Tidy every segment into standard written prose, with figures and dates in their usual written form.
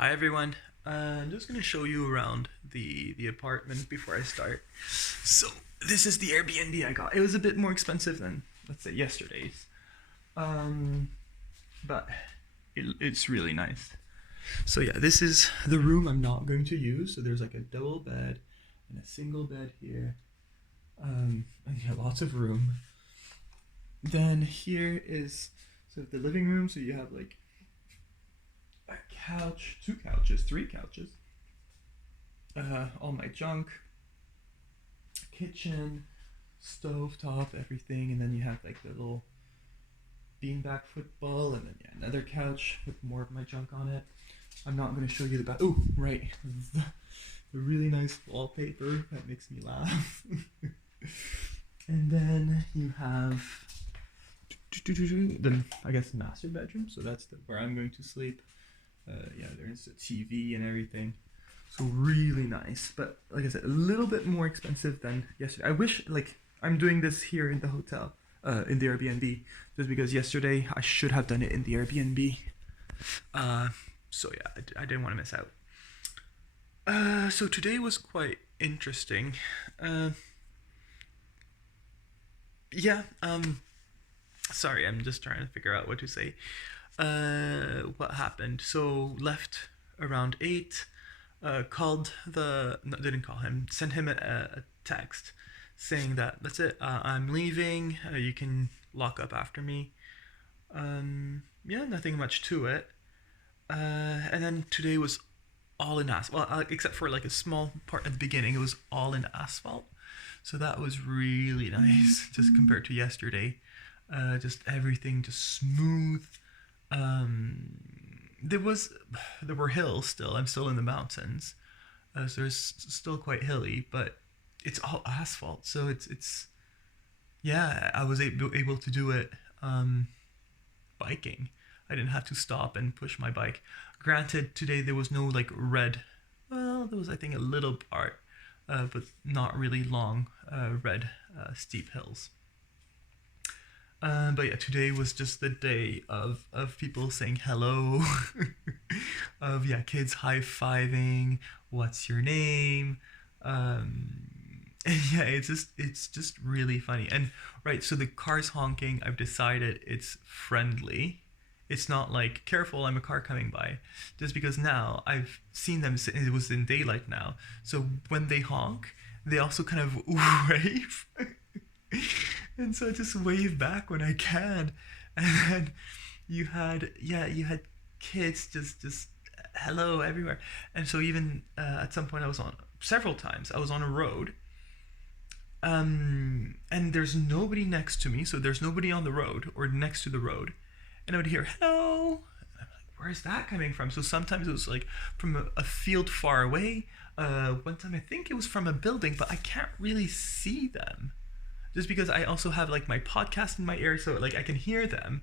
Hi everyone. I'm just gonna show you around the apartment before I start. So this is the Airbnb I got. It was a bit more expensive than let's say yesterday's, um, but it's really nice. So yeah, this is the room I'm not going to use. So there's like a double bed and a single bed here, and you have lots of room. Then here is the living room. So you have like a couch, two couches, three couches, all my junk, kitchen, stove top, everything, and then you have like the little beanbag football, and then yeah, another couch with more of my junk on it. I'm not going to show you the back. Oh, right, the really nice wallpaper that makes me laugh. And then you have the I guess master bedroom. So that's where I'm going to sleep. Yeah, there's a TV and everything. So really nice, but like I said, a little bit more expensive than yesterday. I wish like I'm doing this here in the hotel, in the Airbnb, just because yesterday I should have done it in the Airbnb. So yeah, I didn't want to miss out. So today was quite interesting. Uh, yeah. Sorry, I'm just trying to figure out what to say. What happened? So left around 8. Called the no, didn't call him, sent him a text saying that that's it, I'm leaving, you can lock up after me. Yeah, nothing much to it. And then today was all in asphalt, well, except for like a small part at the beginning, it was all in asphalt, so that was really nice just compared to yesterday. Just everything just smooth. um there was there were hills still. I'm still in the mountains, so it's still quite hilly, but it's all asphalt. So it's yeah. I was able to do it biking. I didn't have to stop and push my bike. Granted, today there was no like red. Well, there was I think a little part, but not really long red steep hills. But yeah, today was just the day of people saying hello, of yeah, kids high fiving. What's your name? And yeah, it's just really funny. And right, so the car's honking. I've decided it's friendly. It's not like careful. I'm a car coming by, just because now I've seen them. It was in daylight now, so when they honk, they also kind of wave. And so I just wave back when I can. And then you had kids just hello everywhere. And so even at some point I was on several times I was on a road, and there's nobody next to me, so there's nobody on the road or next to the road, and I would hear hello. And I'm like, where's that coming from? So sometimes it was like from a field far away. One time I think it was from a building, but I can't really see them, just because I also have like my podcast in my ear, so like I can hear them,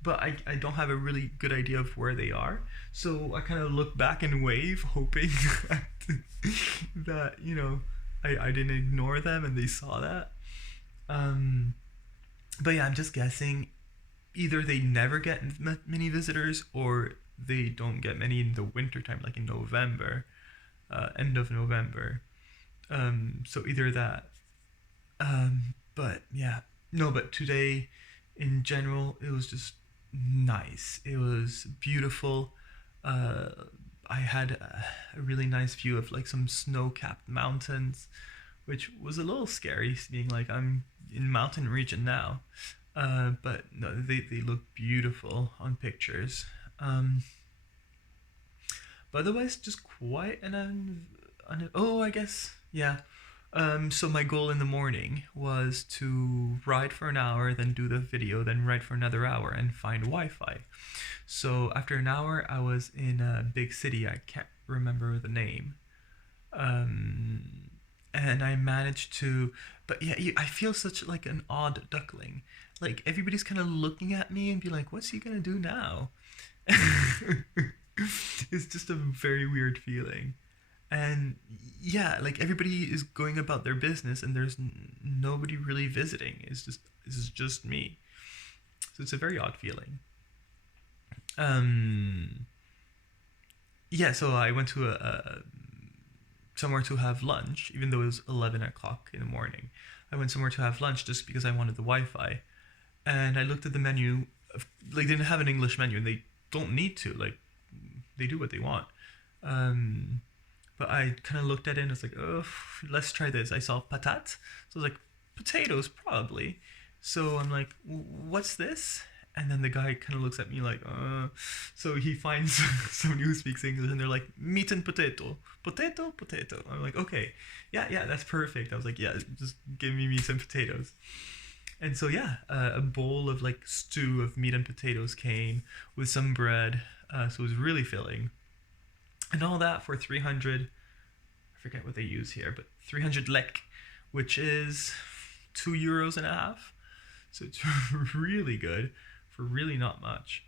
but I don't have a really good idea of where they are. So I kind of look back and wave, hoping that I didn't ignore them and they saw that. Um, but yeah, I'm just guessing either they never get many visitors, or they don't get many in the winter time, like in November, end of November. So either that. But yeah, no, but today in general, it was just nice. It was beautiful. Uh, I had a really nice view of like some snow capped mountains, which was a little scary, being like I'm in mountain region now. But no, they look beautiful on pictures. Um, but otherwise, just quite oh, I guess, yeah. So my goal in the morning was to ride for an hour, then do the video, then ride for another hour and find Wi-Fi. So after an hour, I was in a big city. I can't remember the name. Um, and I managed to, but yeah, I feel such like an odd duckling. Like everybody's kind of looking at me and be like, "What's he gonna do now?" It's just a very weird feeling. And yeah, like everybody is going about their business, and there's nobody really visiting. It's just me. So it's a very odd feeling. Um, yeah, so I went to somewhere to have lunch, even though it was 11 o'clock in the morning. I went somewhere to have lunch just because I wanted the Wi-Fi, and I looked at the menu. Like, they didn't have an English menu, and they don't need to. Like, they do what they want. Um, but I kind of looked at it and I was like, oh, let's try this. I saw patat, so I was like, potatoes probably. So I'm like, what's this? And then the guy kind of looks at me like, so he finds somebody who speaks English, and they're like, meat and potato, potato, potato. I'm like, okay, yeah, that's perfect. I was like, yeah, just give me some potatoes. And so yeah, a bowl of like stew of meat and potatoes came with some bread, so it was really filling, and all that for 300. I forget what they use here, but 300 lek, which is €2 and a half. So it's really good for really not much.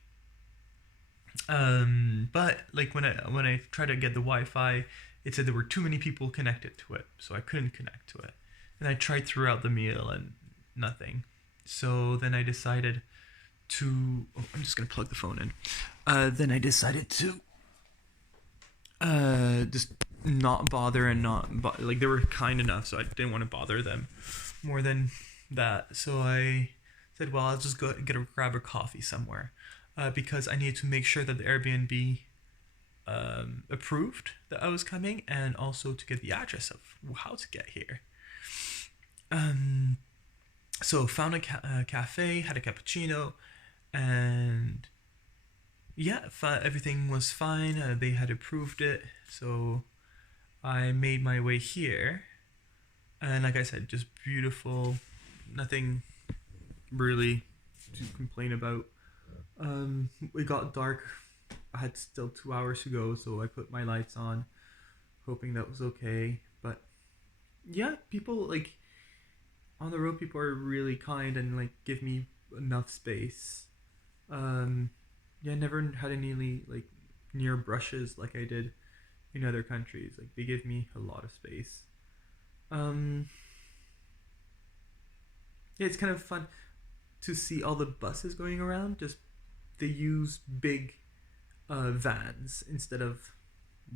But like when I tried to get the Wi-Fi, it said there were too many people connected to it, so I couldn't connect to it. And I tried throughout the meal and nothing. So then I decided to. Oh, I'm just gonna plug the phone in. Then I decided to just not bother and like they were kind enough, so I didn't want to bother them more than that. So I said, well, I'll just go grab a coffee somewhere, because I needed to make sure that the Airbnb approved that I was coming, and also to get the address of how to get here. So found a cafe, had a cappuccino, and yeah, everything was fine. They had approved it, so I made my way here, and like I said, just beautiful. Nothing really to complain about. It got dark. I had still 2 hours to go, so I put my lights on, hoping that was okay. But yeah, people like on the road, people are really kind and like give me enough space. Yeah, I never had any like near brushes like I did in other countries. Like they give me a lot of space. Um, yeah, it's kind of fun to see all the buses going around. Just they use big vans instead of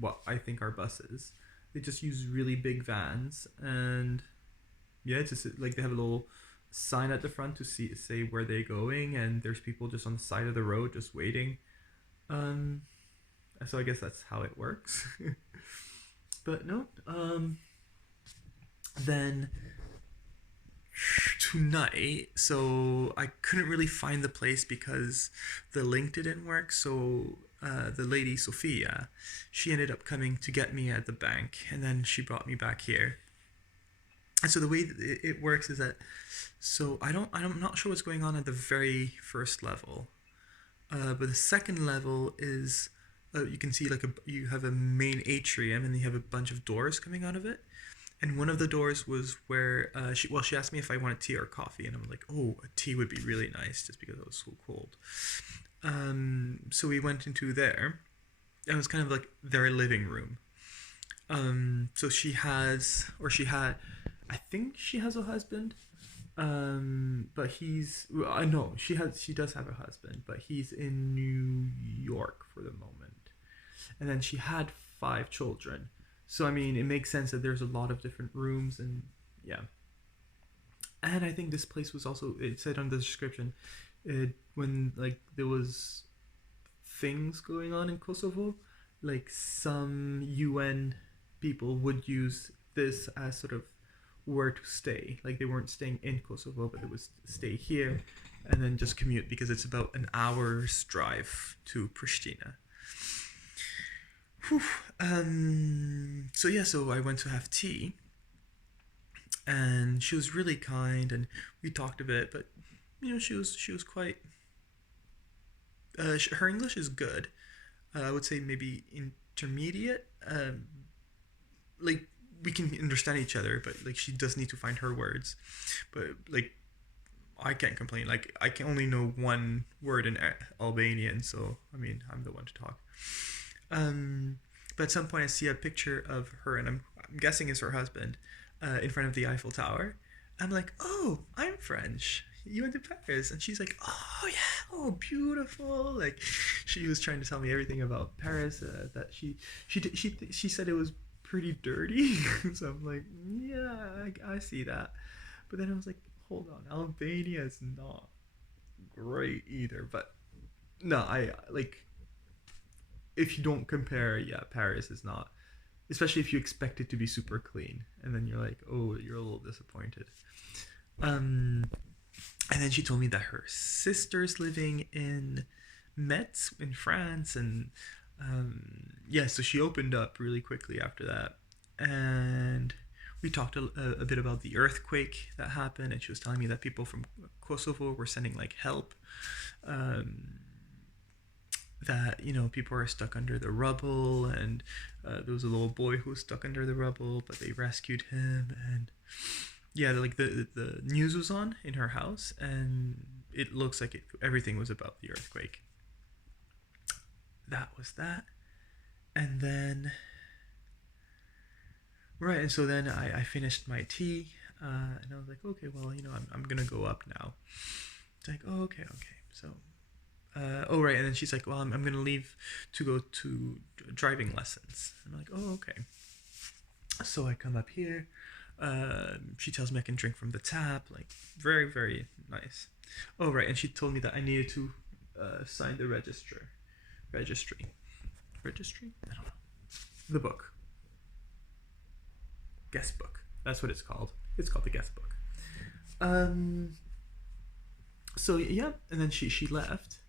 what I think are buses. They just use really big vans, and yeah, it's just like they have a little sign at the front to say where they're going, and there's people just on the side of the road just waiting. Um, so I guess that's how it works. But no, then tonight, so I couldn't really find the place because the link didn't work. So the lady Sophia, she ended up coming to get me at the bank, and then she brought me back here. And so the way it works is that, so I'm not sure what's going on at the very first level, but the second level is you can see like you have a main atrium, and then you have a bunch of doors coming out of it. And one of the doors was where she asked me if I wanted tea or coffee, and I'm like, oh, a tea would be really nice, just because it was so cold. So we went into there. It was kind of like their living room. So she had, I think she has a husband. But I know she does have a husband, but he's in New York for the moment. And then she had 5 children. So I mean, it makes sense that there's a lot of different rooms, and yeah. And I think this place was also, it said on the description, when like there was things going on in Kosovo, like some UN people would use this as sort of where to stay. Like they weren't staying in Kosovo, but they would stay here and then just commute, because it's about an hour's drive to Pristina. Whew. So yeah, so I went to have tea, and she was really kind, and we talked a bit, but she was quite. Her English is good. I would say maybe intermediate. Like we can understand each other, but like she does need to find her words. But like I can't complain. Like I can only know one word in Albanian, so I mean I'm the one to talk. But at some point I see a picture of her, and I'm guessing it's her husband, in front of the Eiffel Tower. I'm like, oh, I'm French. you went to Paris, and she's like, oh yeah, oh beautiful. Like, she was trying to tell me everything about Paris. That she said it was pretty dirty. So I'm like, yeah, I see that. But then I was like, hold on, Albania is not great either. But no, I like, if you don't compare, yeah, Paris is not. Especially if you expect it to be super clean, and then you're like, oh, you're a little disappointed. Um, and then she told me that her sister's living in Metz in France, and yeah, so she opened up really quickly after that, and we talked a bit about the earthquake that happened, and she was telling me that people from Kosovo were sending like help. Um, that people are stuck under the rubble, and there was a little boy who was stuck under the rubble, but they rescued him. And yeah, like the news was on in her house, and it looks like everything was about the earthquake. That was that. And then right, and so then I finished my tea, and I was like, okay, well, I'm gonna go up now. It's like, oh, okay, so oh right, and then she's like, well, I'm gonna leave to go to driving lessons. I'm like, oh, okay. So I come up here. She tells me I can drink from the tap, like very, very nice. Oh right, and she told me that I needed to sign the registry. I don't know. The book, guest book. That's what it's called. It's called the guest book. So yeah, and then she left.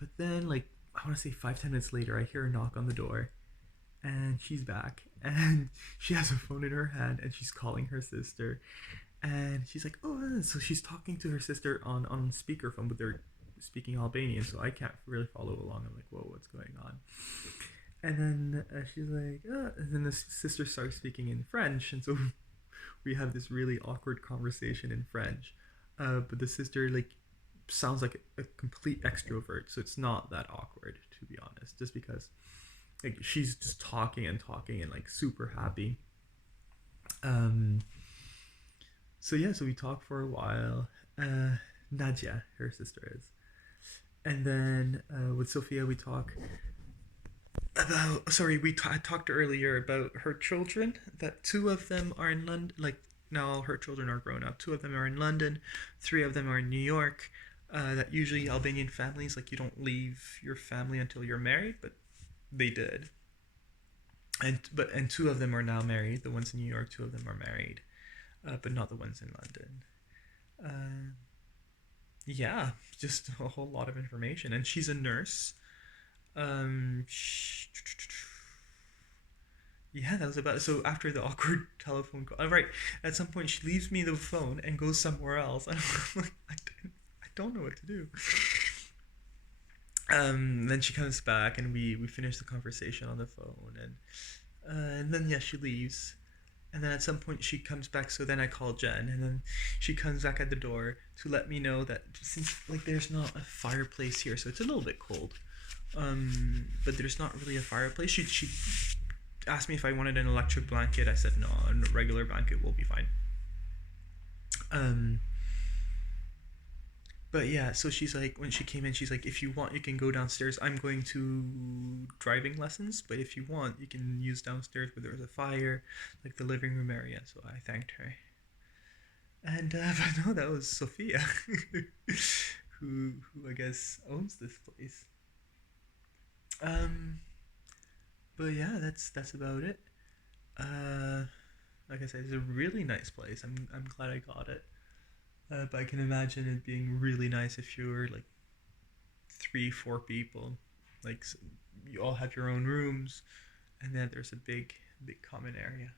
But then, like, I want to say 5-10 minutes later, I hear a knock on the door, and she's back, and she has a phone in her hand, and she's calling her sister, and she's like, oh, so she's talking to her sister on speakerphone, but they're speaking Albanian, so I can't really follow along. I'm like, whoa, what's going on? And then she's like, and then the sister starts speaking in French, and so we have this really awkward conversation in French, but the sister, like, sounds like a complete extrovert, so it's not that awkward, to be honest, just because like she's just talking and like super happy. So yeah, so we talk for a while. Nadia, her sister is, and then with Sophia we talk about, sorry, I talked earlier about her children, that 2 of them are in London. Like, now all her children are grown up. 2 of them are in London, 3 of them are in New York. That usually Albanian families, like, you don't leave your family until you're married, but they did. And 2 of them are now married. The ones in New York, 2 of them are married, but not the ones in London. Yeah, just a whole lot of information. And she's a nurse. Yeah, that was about it. So after the awkward telephone call, right, at some point she leaves me the phone and goes somewhere else. And I'm like, I don't know what to do. Then she comes back, and we finish the conversation on the phone, and then yeah, she leaves, and then at some point she comes back. So then I call Jen, and then she comes back at the door to let me know that since, like, there's not a fireplace here, so it's a little bit cold. But there's not really a fireplace. She asked me if I wanted an electric blanket. I said no, a regular blanket will be fine. But yeah, so she's like, when she came in, she's like, if you want, you can go downstairs. I'm going to driving lessons, but if you want, you can use downstairs where there's a fire, like the living room area. So I thanked her. And but no, that was Sophia, who I guess owns this place. But yeah, that's about it. Uh, like I said, it's a really nice place. I'm glad I got it. But I can imagine it being really nice if you're like 3-4 people, like, you all have your own rooms, and then there's a big common area.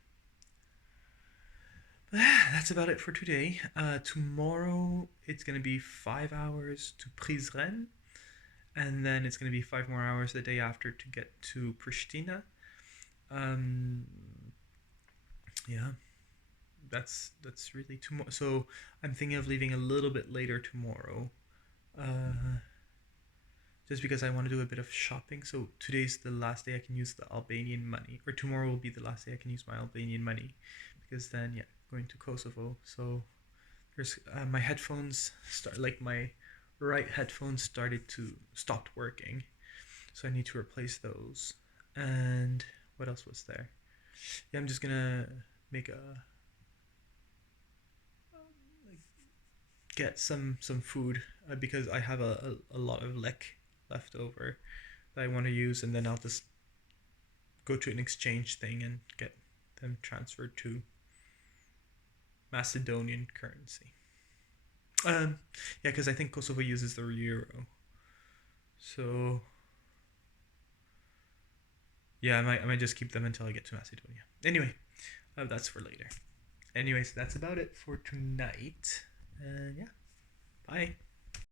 But that's about it for today. Tomorrow it's gonna be 5 hours to Prizren, and then it's gonna be 5 more hours the day after to get to Pristina. Yeah, that's really tomorrow. So I'm thinking of leaving a little bit later tomorrow, just because I want to do a bit of shopping. So today's the last day I can use the Albanian money, or tomorrow will be the last day I can use my Albanian money, because then, yeah, going to Kosovo. So Here's my headphones my right headphones started to stop working, so I need to replace those. And what else was there? Yeah, I'm just gonna make get some food because I have a lot of left over that I want to use, and then I'll just go to an exchange thing and get them transferred to Macedonian currency. Yeah, because I think Kosovo uses the euro. So yeah, I might just keep them until I get to Macedonia. Anyway, that's for later. Anyways, that's about it for tonight. And yeah, bye.